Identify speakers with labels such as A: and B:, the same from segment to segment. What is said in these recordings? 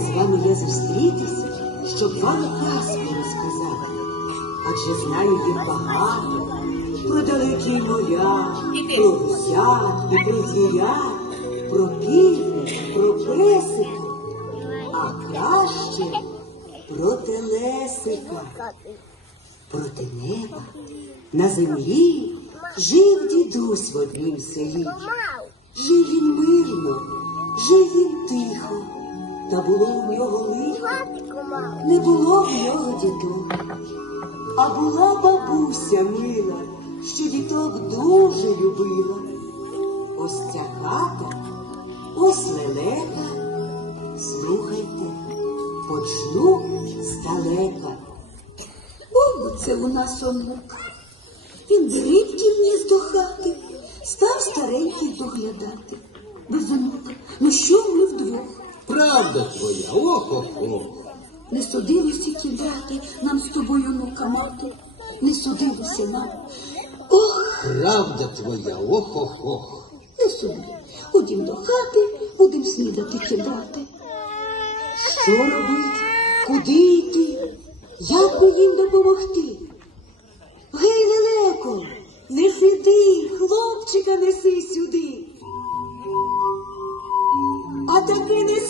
A: з вами я зустрітися, щоб вам казку розказати. Адже знаю їх багато про далекі моря, про гусят і про звірят, про півня, про песика, а краще про телесика. Проти неба на землі жив дідусь в однім селі. Жив він мирно, жив він тихо, та було у нього лихо, не було в нього діток. А була бабуся мила, що діток дуже любила. Ось ця хата, ось лелека. Слухайте, почну здалека.
B: Був це у нас онук. Він дрібки вніс до хати, став старенький доглядати. Без онука, ну що ми вдвох?
C: Правда твоя, ох-ох-ох.
B: Не судилося кидати нам з тобою онука мати, не судилося нам. Ох,
C: Правда твоя, ох-ох-ох.
B: не суди. Ходім до хати, будем снідати кидати.
A: Що робить? Куди йти? Як би їм допомогти? Гей, лелеко, не сиди, хлопчика неси сюди. А таки несе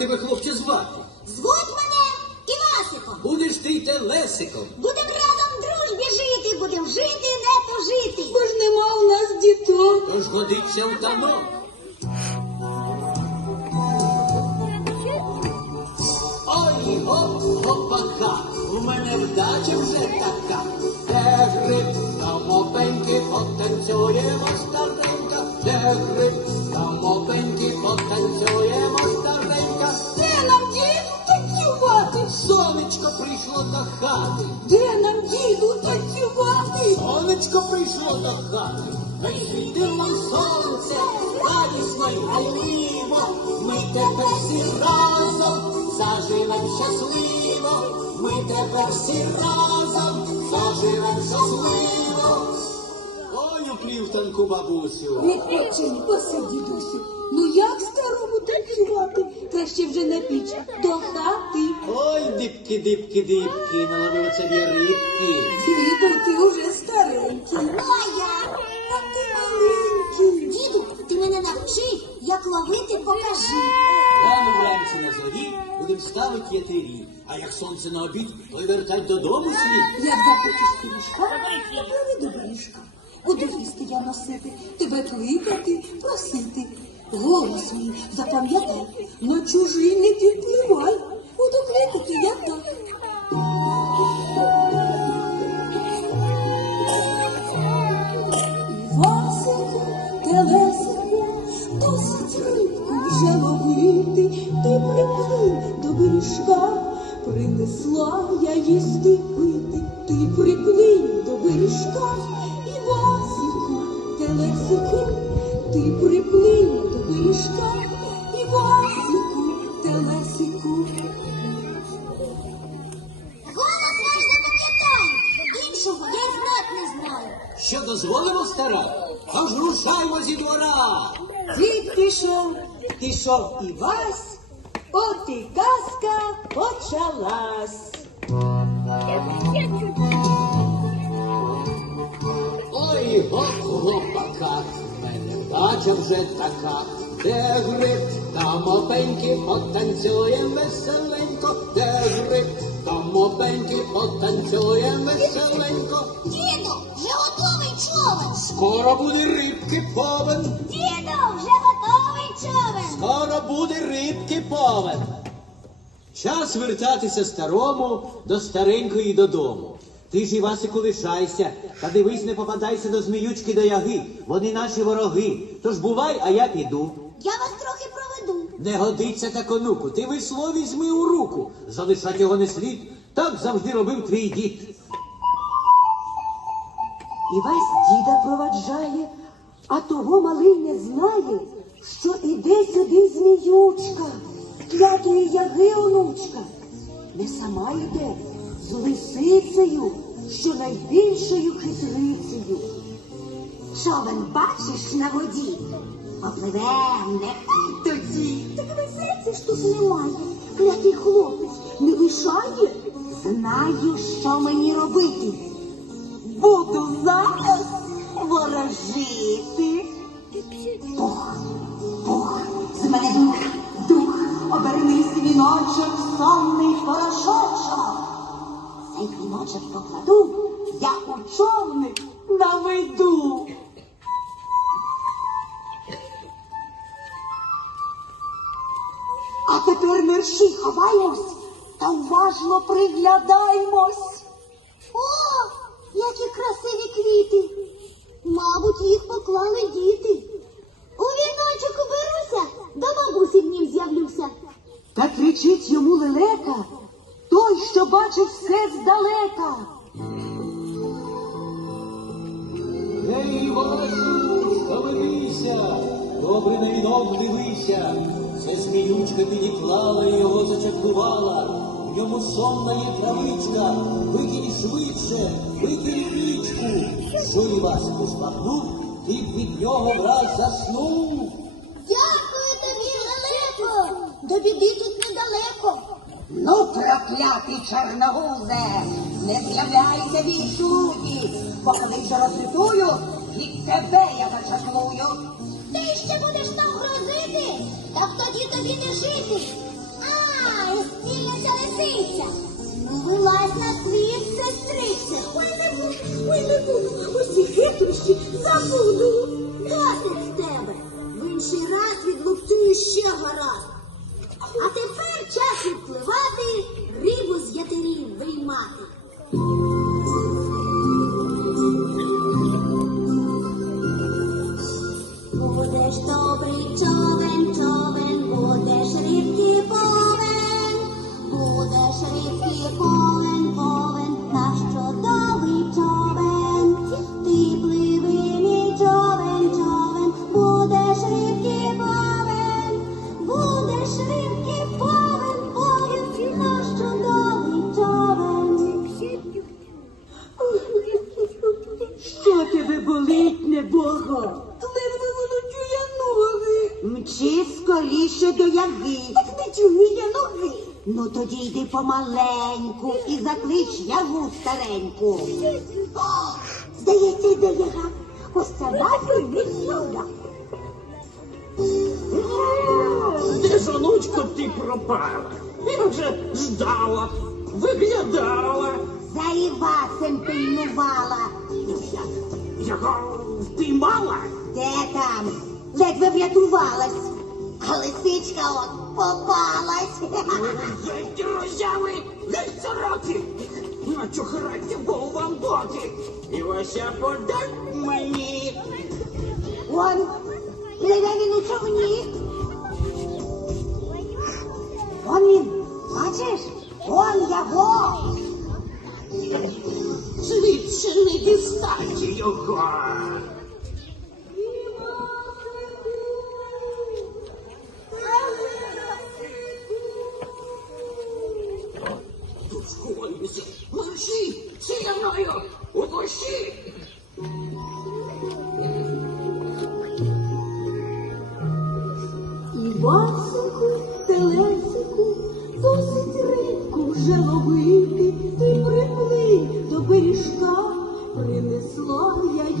C: тебе, хлопче, звати?
D: Звуть мене Івасиком.
C: Будеш ти телесиком.
D: Будем разом в дружбі жити, будем жити, не пожити.
B: Бо ж нема у нас діток.
C: Тож годиться в танок. Ой, гоп, гопака, у мене вдача вже така. Де гриб, там опеньки, потанцюємо старенька. Де гриб, там опеньки, потанцюємо старенька.
B: Де нам діду танцювати?
C: Сонечко прийшло до хати.
B: Де нам діду танцювати?
C: Сонечко прийшло до хати, Засвітило сонце, радісно й гайливо, ми тепер всі разом заживем щасливо, ми тепер всі разом заживем щасливо. У плівтанку бабусю.
B: Відпочинь, посидь, дідусю. Ну як старому танцювати? Краще вже на піч до хати.
C: Ой, дибки, дибки, дибки, наловив собі рибки.
B: Діду, ти уже старенький.
D: Моя.
B: А ти маленький.
D: Діду, ти мене навчи, як ловити, покажи.
C: Рано вранці на зорі будем ставити ятирі, а як сонце на обід, то й вертать додому слід.
B: Як захочеш пиріжка, попливи до бережка. Буду їсти я носити, тебе кликати, просити. Голос мій запам'ятай, на чужий не підпливай. Буду кликати я так. Івасику, телесику, досить рибку вже ловити, ти приплив до бережка, принесла я їсти пити, ти приплив до бережка, Івасику, телесику,
A: пішов і вас, от і казка почалась.
C: Ой, гоп, гопака, мене бача вже така. Де гриб, там опеньки, потанцюєм веселенько. Де гриб, там опеньки, потанцюєм веселенько.
D: Діду, вже готовий човен.
C: Скоро буде рибки повен,
D: Діду.
C: Скоро буде рибки повен. Час вертатися старому до старенької додому. Ти ж Івасику лишайся, та дивись, не попадайся до зміючки до яги. Вони наші вороги. Тож бувай, а я піду.
B: Я вас трохи проведу.
C: Не годиться так онуку, ти весло візьми у руку. Залишать його не слід. Так завжди робив твій дід.
A: Івась діда проваджає, а того малий не знає, що іде сюди зміючка, клятої яги онучка. Не сама йде з лисицею, що найбільшою хитрицею.
D: Човен бачиш на воді? Попливем, нехай тоді.
B: Так веселці ж тут немає. Клятий хлопець не лишає.
D: Знаю, що мені робити.
A: Буду зараз ворожити.
D: Пух, пух, з мене дух, дух,
A: Обернись віночок, сонний порошочок.
D: цей кліночок покладу,
A: Я у човник наведу. А тепер мерщій ховаймось та уважно приглядаймось.
B: О, які красиві квіти. Мабуть, їх поклали діти. У віночок уберуся, до бабусі в нім з'явлюся.
A: Та кричить йому лелека, той, що бачить все здалека.
C: Ей, Івасю, заведися, добре на вінок дивися. Це зміючка підіклала його зачаклувала. В ньому сонна є травичка. Викинь швидше, викинь річку. Що Івасику збагнув, ти від нього враз заснув.
B: Дякую тобі, Лелеко. До біди тут недалеко.
A: Ну, проклятий чорногузе, не з'являйся відсюди, бо коли вже розлютую, і тебе я зачаклую.
B: Ти ще будеш нам грозити, так тоді тобі не жити. Лисиця. Вилазь на світ, сестриця. Ой, не буду, ой, не буду, усі хитрощі забуду.
D: досить з тебе. В інший раз відлупцюю ще гаразд.
A: Небого? Ледве воно чує ноги.
D: Мчи скоріше до яги.
A: Так не чую я ноги.
D: Ну тоді йди помаленьку і заклич ягу стареньку.
B: О, здається, йде яга. Ось це нафір від.
E: Де ж, онучко, ти пропала? Я вже ждала, виглядала.
D: За Івасем пильнувала.
E: Я його впіймала.
D: Де там? Ледве врятувалась. А лисичка от попалась.
E: Єдьте розяви, геть сороки. На чухраті був вам боки. І Вася подай мені.
D: Он пливе він у човні. Он він, бачиш? Он його.
E: Звідси не дістати його.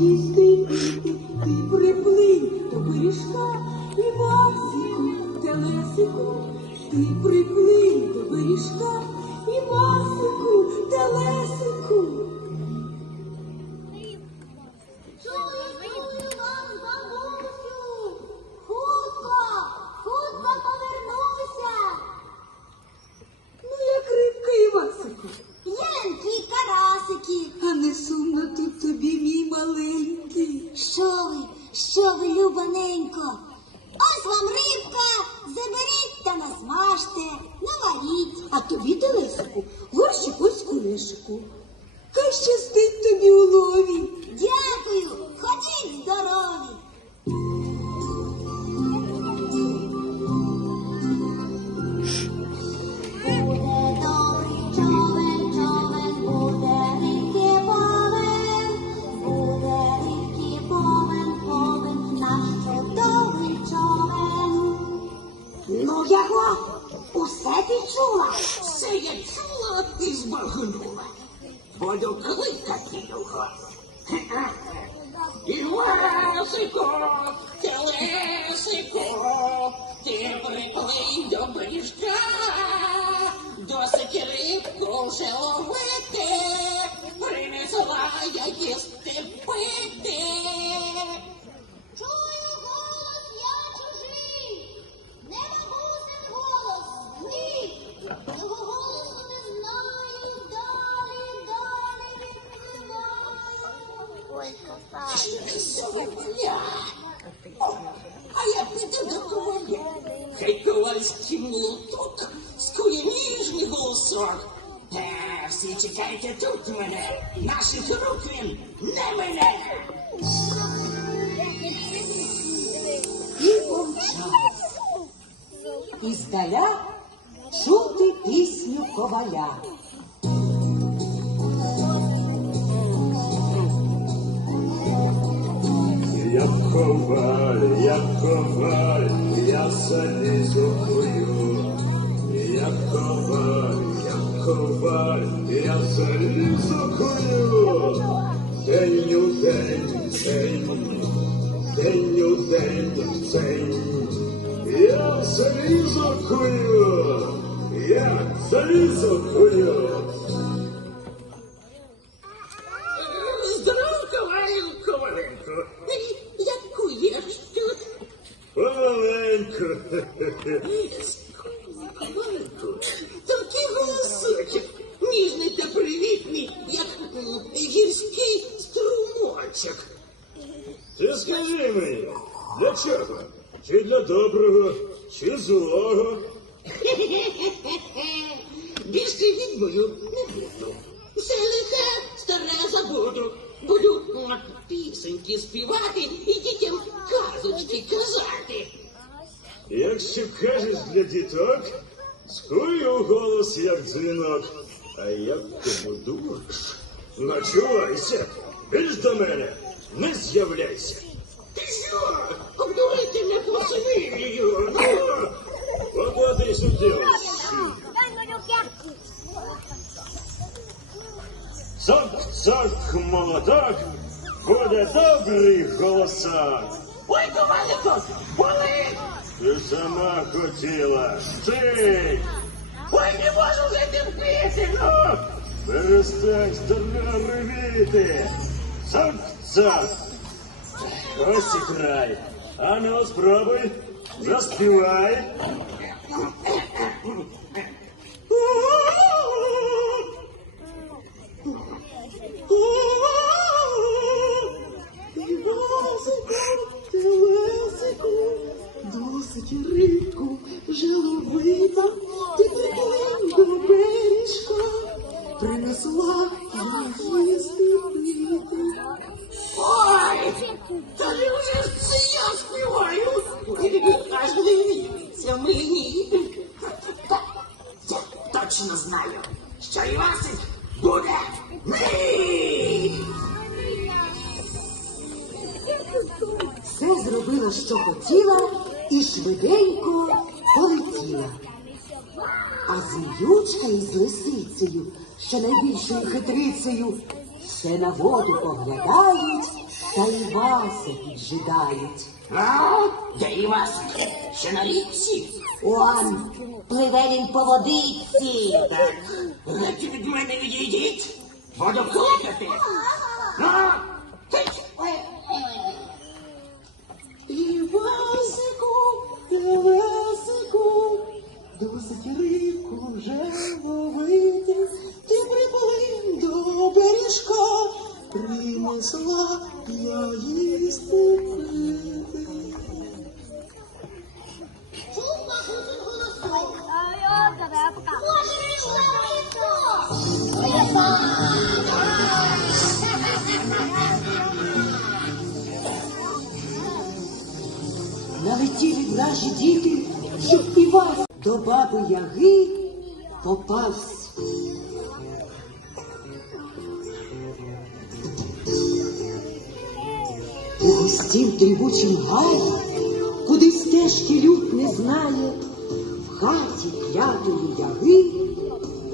A: Принесла я їсти ти приплив до бережка, Івасику, телесику, ти приплинь до бережка, Івасику,
E: чекайте тут мене, наших рук він не мене.
A: І помчав. І чути
E: over. Yes, so cool. Say you sing, so so cool. Пісеньки співати і дітям казочки казати.
F: Якщо кажеш для діток, скую голос, як дзвінок. А як ти будуєш? Начувайся, більш до мене не з'являйся.
E: Ти що? Обдурити не посмію.
F: Поклади сюди. Цок-цок, молоток, буде добрий голосок.
E: Ой, ковалико, болить!
F: Ти сама хотіла. Стій!
E: Ой, не можу вже терпіти, ну!
F: Перестань старна ревіти! Цок-цок! Ось і край. А ну, спробуй, заспівай.
A: Зробила, що хотіла, і швиденько полетіла. А зміючка із лисицею, що найбільшою хитрицею, все на воду поглядають та й Вася піджидають.
E: А? Де Івасик? Ще на річці?
A: Он пливе він по водиці.
E: Так, від мене відійдіть! Буду кликати! А? Тить!
A: Телесику, досить рибку вже ловити, ти приплинь до бережка, принесла я їсти пити.
D: Чув бабусин голосок. Боже, він
A: Вражі діти, щоб Івась до баби Яги попався. У густім дрібучим гаї, куди стежки люд не знає, в хаті клятої яги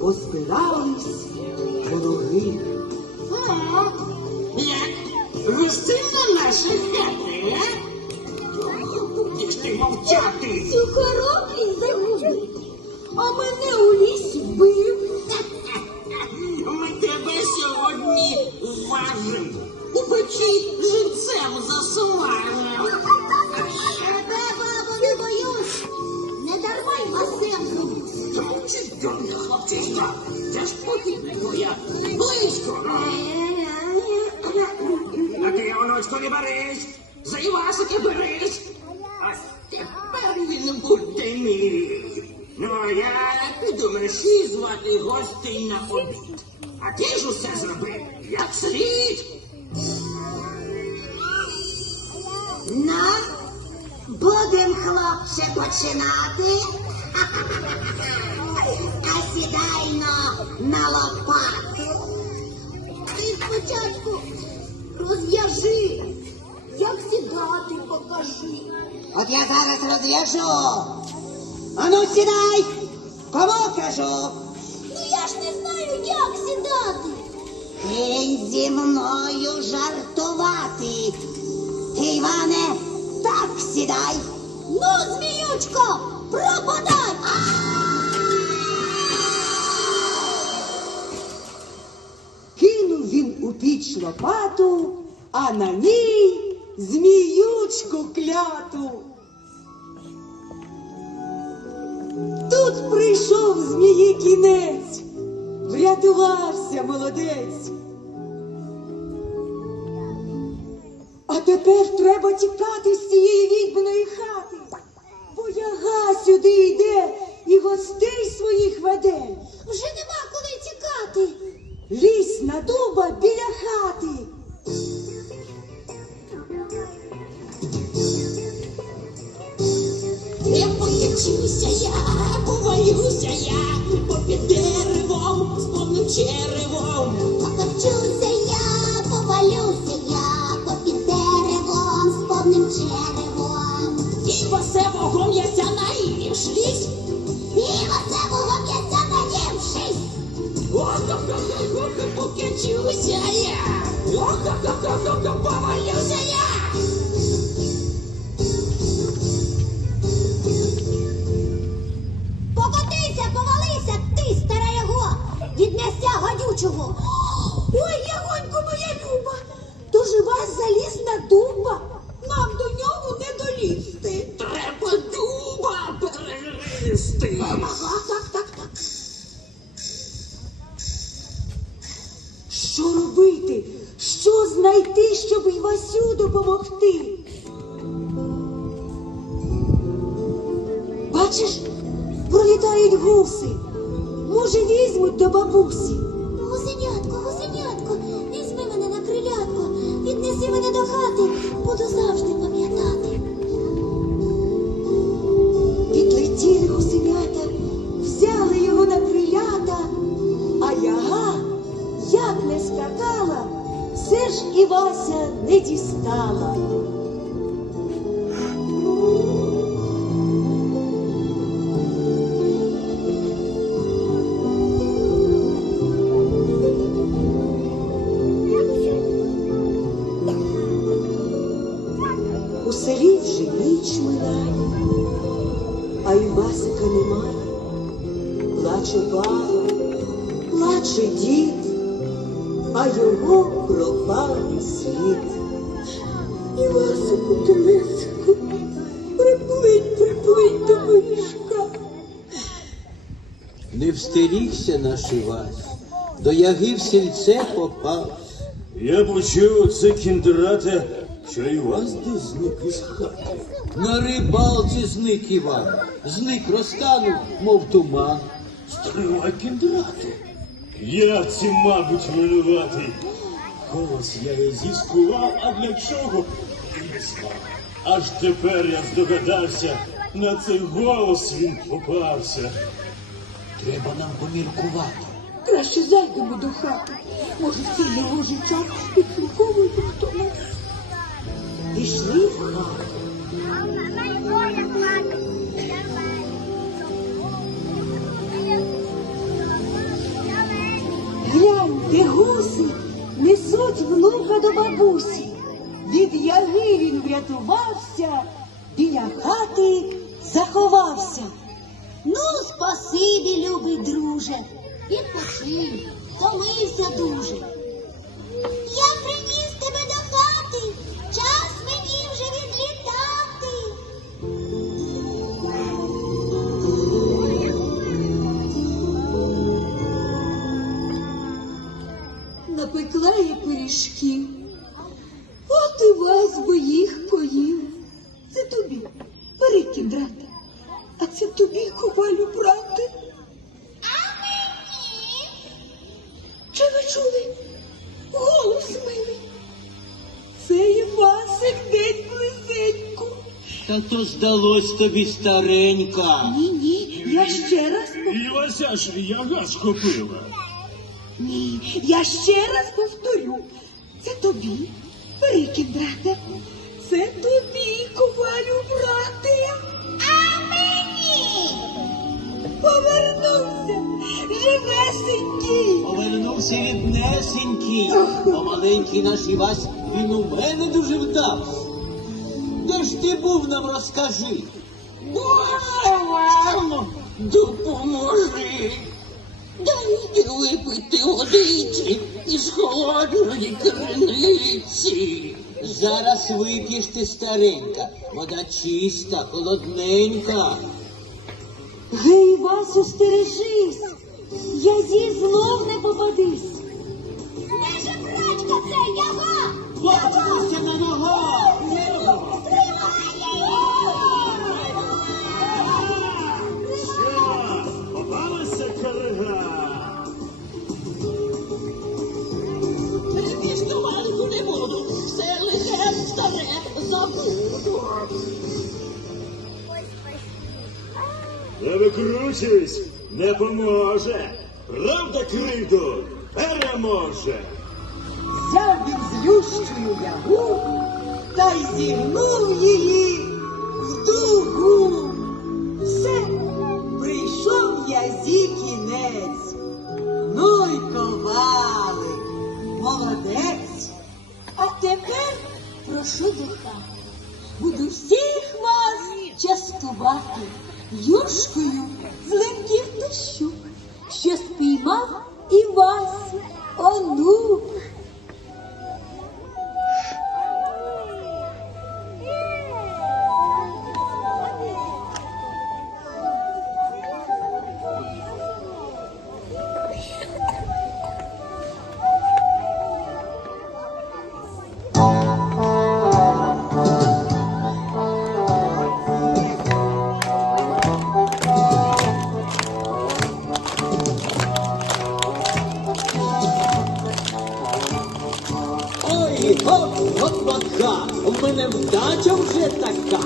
A: позбирались вороги.
E: Як гостинна наша хата, а?
B: А мене
A: От я зараз розв'яжу. Ану сідай, кому кажу.
D: Ну я ж не знаю, як сідати.
A: Кинь зі мною жартувати. Ти, Іване, так сідай.
D: Ну, зміючко, пропадай!
A: Кинув він у піч лопату, а на ній зміючку кляту. Прийшов змії кінець, врятувався молодець. А тепер треба тікати з цієї відьминої хати, бо яга сюди йде і гостей своїх веде.
D: Вже нема коли тікати.
A: Лізь на дуба біля хати.
E: Не я, повалюся я, попід деревом, з повним черевом.
D: Покачуся я, повалюся я, попід деревом з повним черевом.
E: І пасе вогом яся наївшись.
D: І оце було м'ясо наївшись.
E: Ох-ох-ох-ох, покачуся я. Ох-ох-ох-ох, повалюся я.
B: reinstala Не
C: встерігся наш Івась, до яги в сільце попав.
F: Я почув це кіндрате, що і вас десь зник із хати.
C: На рибалці зник Іван, зник розтанув, мов туман.
F: Стривай кіндрате. Я ці, мабуть, винуватий. Голос я і зіскував, а для чого? І не знав. Аж тепер я здогадався, на цей голос він попався.
C: Треба нам поміркувати.
B: Краще зайдемо до хати. Може, це його життя підслуховує хто нас. Пішли в хату. Гляньте, гуси несуть внука до бабусі. Від яги він врятувався, біля хати заховався.
D: Ну, спасибі, любий друже. відпочив, втомився дуже.
B: День близенько.
C: Та то здалось тобі старенька.
B: Ні, ні, я ще раз пов-
F: І Вася ж яга схопила.
B: Ні, я ще раз повторю. Це тобі, бери кіндрате. Це тобі, ковалю брати. А мені повернувся живесенький.
C: Повернувся ріднесенький, бо маленький наш Івась, він у мене дуже вдався. Де ж ти був нам розкажи?
E: Боже вам допоможи. Дайте випити водички із холодної криниці.
C: Зараз вип'єш ти старенька, вода чиста, холодненька.
B: Гей, Васю, стережись, я зі знов не попадись.
C: Бачимося на ногах!
F: Що, попалася карга?
E: Не буду, все лише старе забуду.
F: Не викручусь, не поможе. Правда кривду переможе.
B: Взяв він злющую ягу та й зігнув її
C: Гоп, гоп-гока, у мене вдача вже така.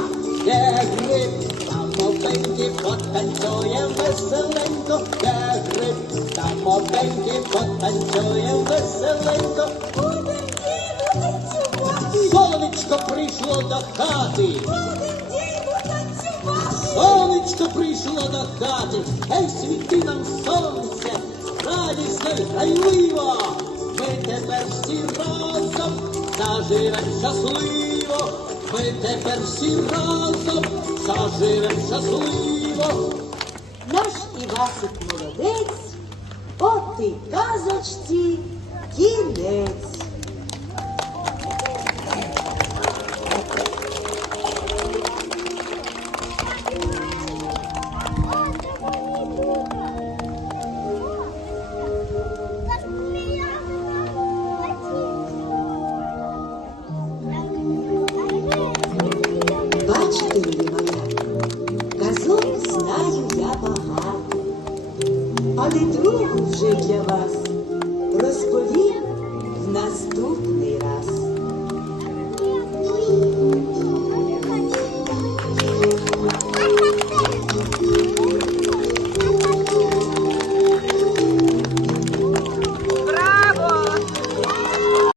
C: Де гриб, самовеньки, потанцюєм веселенько, де гриб, самовеньки, потанцюєм веселенько.
B: Будем діву танцювати,
C: Сонечко прийшло до хати,
B: будем діву танцювати.
C: сонечко прийшло до хати, ей світи нам сонце, радісно й грайливо. Ми тепер всі разом заживем щасливо, ми тепер всі разом заживем щасливо.
B: Наш Івасик молодець, от і казочці кінець.